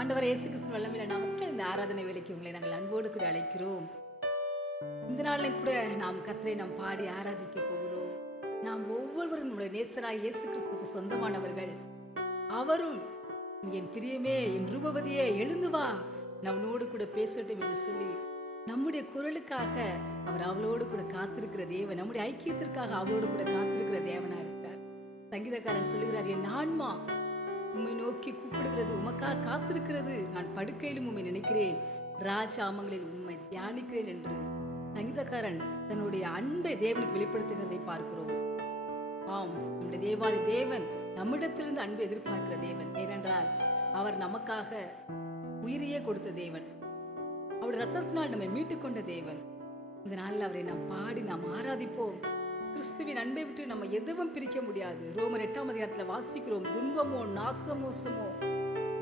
ஆண்டவர் இயேசு கிறிஸ்து வல்லமையில நாமத்தில் இந்த ஆராதனை வேலைக்கு உங்களை நாங்கள் அன்போடு கூட அழைக்கிறோம். இந்த நாளில் கூட நாம் கர்த்தரை நாம் பாடி ஆராதிக்க போகிறோம். நாம் ஒவ்வொருவரும் நம்முடைய நேசராய் இயேசு கிறிஸ்துக்கு சொந்தமானவர்கள். அவரும் என் பிரியமே என் ரூபவதியே எழுந்து வா. நம்மளோடு கூட பேசட்டும் என்று சொல்லி நம்முடைய குரலுக்காக அவர் அவளோடு கூட காத்திருக்கிற தேவன் நம்முடைய ஐக்கியத்திற்காக அவளோடு கூட காத்திருக்கிற தேவனா இருக்கிறார். சங்கீதக்காரன் சொல்லுகிறார் என் ஆன்மா உம்மை நோக்கி கூப்பிடுகிறது உமக்காக காத்திருக்கிறது. நான் படுக்கையிலும் உம்மை நினைக்கிறேன். ராஜாமங்களில் உண்மை தியானிக்கிறேன் என்று சங்கீதக்காரன் தன்னுடைய அன்பை தேவனுக்கு வெளிப்படுத்துகிறதை பார்க்கிறோம். ஆம் நம்முடைய தேவாதி தேவன் நம்மிடத்திலிருந்து அன்பை எதிர்பார்க்கிற தேவன். ஏனென்றால் அவர் நமக்காக உயிரையே கொடுத்த தேவன். அவருடைய ரத்தத்தினால் நம்மை மீட்டுக் கொண்ட தேவன். இந்த நாளில் அவரை நாம் பாடி நாம் ஆராதிப்போம். கிறிஸ்துவின் அன்பை விட்டு நம்ம எதுவும் பிரிக்க முடியாது. ரோமர் எட்டாம் அதிகாரத்தில் வாசிக்கிறோம் துன்பமோ நாசமோசமோ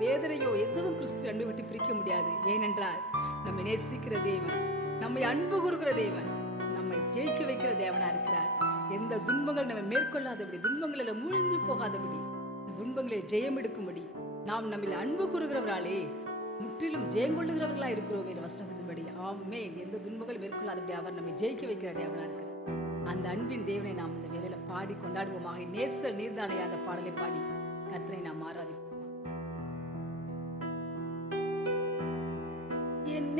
வேதனையோ எதுவும் கிறிஸ்துவின் அன்பை விட்டு பிரிக்க முடியாது. ஏனென்றால் நம்ம நேசிக்கிற தேவன் நம்மை அன்பு கூறுகிற தேவன் நம்மை ஜெயிக்க வைக்கிற தேவனா இருக்கிறார். எந்த துன்பங்கள் நம்ம மேற்கொள்ளாதபடி துன்பங்களில் மூழ்கி போகாதபடி துன்பங்களை ஜெயம் எடுக்கும்படி நாம் நம்மில் அன்பு கூறுகிறவராலே முற்றிலும் ஜெயங்கொள்ளுகிறவர்களா இருக்கிறோம் என்ற வசனத்தின்படி. ஆமே எந்த துன்பங்கள் மேற்கொள்ளாதபடி அவர் நம்மை ஜெயிக்க வைக்கிற தேவனா இருக்கிறார். அந்த அன்பின் தேவனை நாம் இந்த வேலையில பாடி கொண்டாடுவோமாக. நேசர் நீர்தானே அந்த பாடலை பாடி கத்தனை நாம் ஆராதிப்போம் என்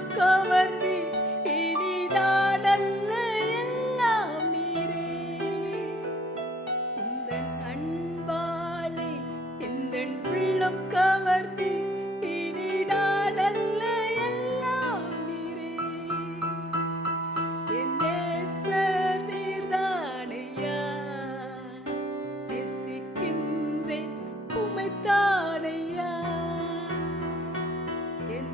உள்ளம் கவர்ந்தி இனி நான் அல்ல எல்லாம் நீரே. உந்தன் அன்பாலே எந்தன் உள்ளம் கவர்ந்தி இனி நான் அல்ல எல்லாம் நீரே. என் நேசர் நீர்தானையா நேசிக்கின்றேன் உம்மைத்தானையா என்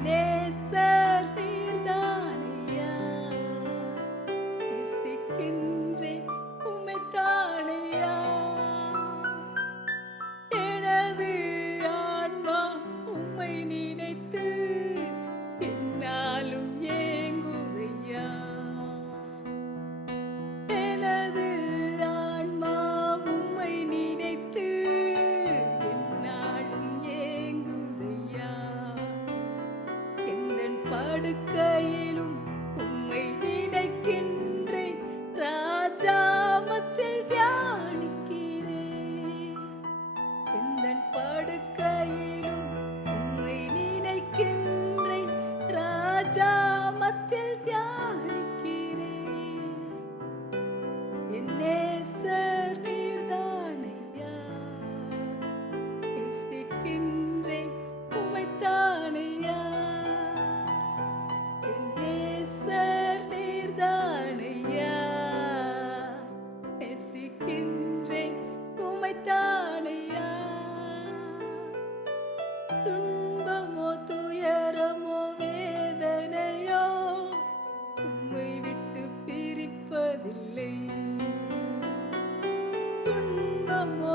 எந்தன் பிரிப்பதில்லை துன்பமோ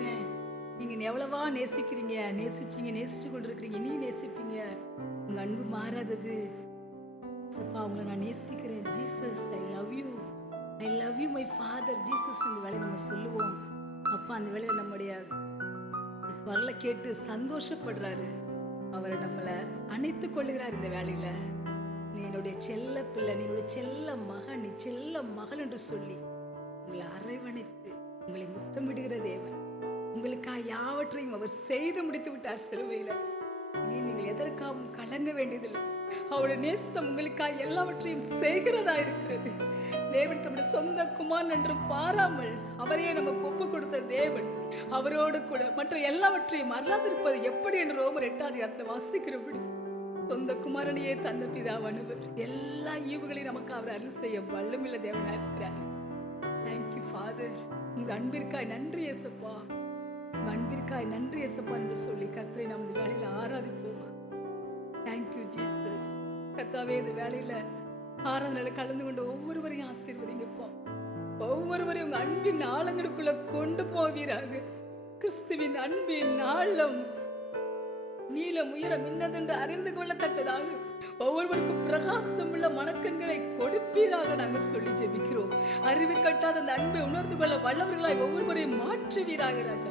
என்னை எவ்வளவா நேசிக்கிறீங்க? நேசிச்சீங்க நேசிச்சு கொண்டிருக்கிறீங்க. நீ நேசிப்பீங்க. உங்க அன்பு மாறாதது. சப்பா அவங்களை நான் நேசிக்கிறேன். Jesus I love you I love you my father Jesus இந்த வேலையை நம்ம சொல்லுவோம். அப்பா அந்த வேலையை நம்முடைய குரலை கேட்டு சந்தோஷப்படுறாரு. அவரை நம்மளை அணைத்து கொள்ளுகிறார் இந்த வேலையில. நீ என்னுடைய செல்ல பிள்ளை நீ என்னுடைய செல்ல மகன் நீ செல்ல மகள் என்று சொல்லி உங்களை அரவணைத்து உங்களை முத்தமிடுகிற தேவன். உங்களுக்காக யாவற்றையும் அவர் செய்து முடித்து விட்டார் சிலுவையில். நீங்கள் எதற்காகவும் கலங்க வேண்டியதில்லை. அவருடைய நேசம் உங்களுக்காக எல்லாவற்றையும் செய்கிறதா இருக்கிறது. தேவன் தம்முடைய சொந்த குமாரன் என்று பாராமல் அவரையே நமக்கு ஒப்பு கொடுத்த தேவன். அவரோடு கூட மற்ற எல்லாவற்றையும் அல்லாதிருப்பது எப்படி என்று ரோமர் எட்டாவது இடத்துல வாசிக்கிறபடி. சொந்த குமாரனையே தந்த பிதாவானவர். எல்லா ஈவுகளையும் நமக்கு அவர் அருள் செய்ய வல்லமில்ல தேவனா இருக்கிறார் தேங்க்யூ ஃபாதர் உங்கள் அன்பிற்காய் நன்றி ஏசப்பா அன்பிற்காய் நன்றி எசப்பா என்று சொல்லி கர்த்தரை நாம் இந்த வேலையில ஆராதிப்போமா? தேங்க்யூ ஜீசஸ் கர்த்தாவே இந்த வேலையில ஆராதனையில கலந்து கொண்ட ஒவ்வொருவரையும் ஆசீர்வதிங்கப்பா. ஒவ்வொருவரையும் உங்க அன்பின் ஆழங்களுக்குள்ள கொண்டு போவீராக. கிறிஸ்துவின் அன்பின் ஆழம் நீளம் உயரம் இன்னதென்று அறிந்து கொள்ளத்தக்கதாக. ஒவ்வொருவருக்கும் பிரகாசம் உள்ள மனக்கண்களை கொடுப்பீராக நாங்கள் சொல்லி ஜெபிக்கிறோம். அறிவு கட்டாத அந்த அன்பை உணர்ந்து கொள்ள வல்லவர்களாய் ஒவ்வொருவரையும் மாற்றுவீராக ராஜா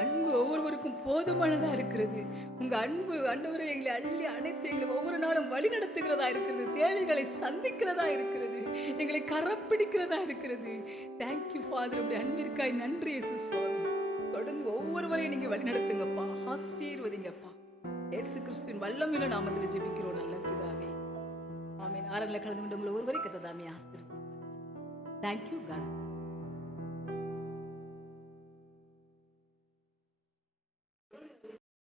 அன்பு ஒவ்வொருவருக்கும் போதுமானதா இருக்கிறது. உங்க அன்பு ஆண்டவரை எங்களை அள்ளி அனைத்து எங்களை ஒவ்வொரு நாளும் வழி நடத்துகிறதா இருக்கிறது. தேவைகளை சந்திக்கிறதா இருக்கிறது. எங்களை கரப்பிடிக்கிறதா இருக்கிறது. தேங்க்யூ ஃபாதர் உடைய அன்பிற்காய் நன்றி இயேசு சுவாமி. தொடர்ந்து ஒவ்வொருவரையும் நீங்க வழி நடத்துங்கப்பா ஆசீர்வதிங்கப்பா. இயேசு கிறிஸ்துவின் வல்லமையில நாமத்தில் ஜெபிக்கிறோம் நல்ல பிதாவே. ஆமீன். ஆரல்ல கலந்து கொண்டு உங்களை ஒருவரை கத்ததாமே ஆசிரியர் தேங்க்யூ காட்